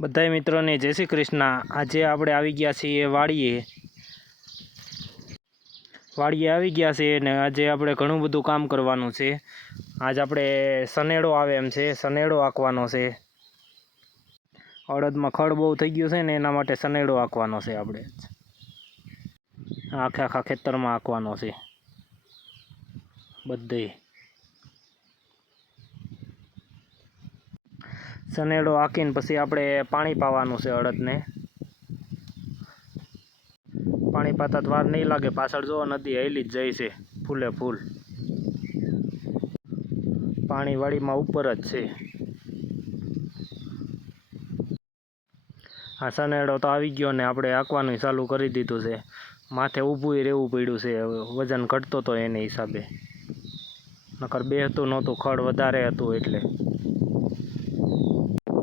બધાય મિત્રોને જય શ્રી કૃષ્ણ। આજે આપણે આવી ગયા છીએ વાડીએ આવી ગયા છે ને આજે આપણે ઘણું બધું કામ કરવાનું છે। આજ આપણે સનેડો આવે એમ છે, સનેડો આંકવાનો છે। અડદમાં ખડ બહુ થઈ ગયું છે ને એના માટે સનેડો આંકવાનો છે। આપણે આખા ખેતરમાં આંકવાનો છે બધે। સનેડો આંકીને પછી આપણે પાણી પાવાનું છે અડદને। પાણી પાતા વાર નહીં લાગે, પાછળ જો નદી હેલી જ જાય છે ફૂલે ફૂલ। પાણી વાડીમાં ઉપર જ છે। આ સનેડો તો આવી ગયો ને આપણે આંકવાનું ચાલુ કરી દીધું છે। માથે ઊભું રહેવું પડ્યું છે, વજન ઘટતો હતો એને હિસાબે, નકર બેહતું નહોતું, ખડ વધારે હતું એટલે।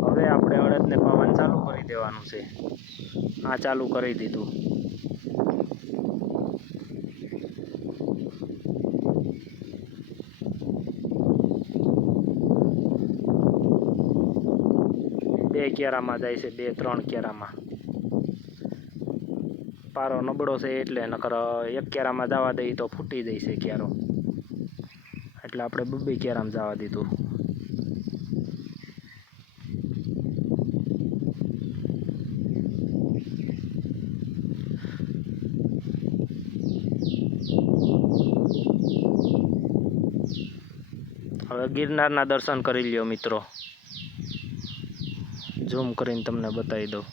હવે આપણે અડદને પાવાનું ચાલુ કરી દેવાનું છે। આ ચાલુ કરી દીધું। બે ક્યારામાં જાય છે, 2-3 ક્યારામાં। પારો નબળો છે એટલે, નકર એક ક્યારામાં જવા દઈએ તો ફૂટી જાય છે ક્યારો, એટલે આપણે 2 ક્યારામાં જવા દીધું। હવે ગિરનારના દર્શન કરી લ્યો મિત્રો, ઝૂમ કરીને તમને બતાવી દઉં।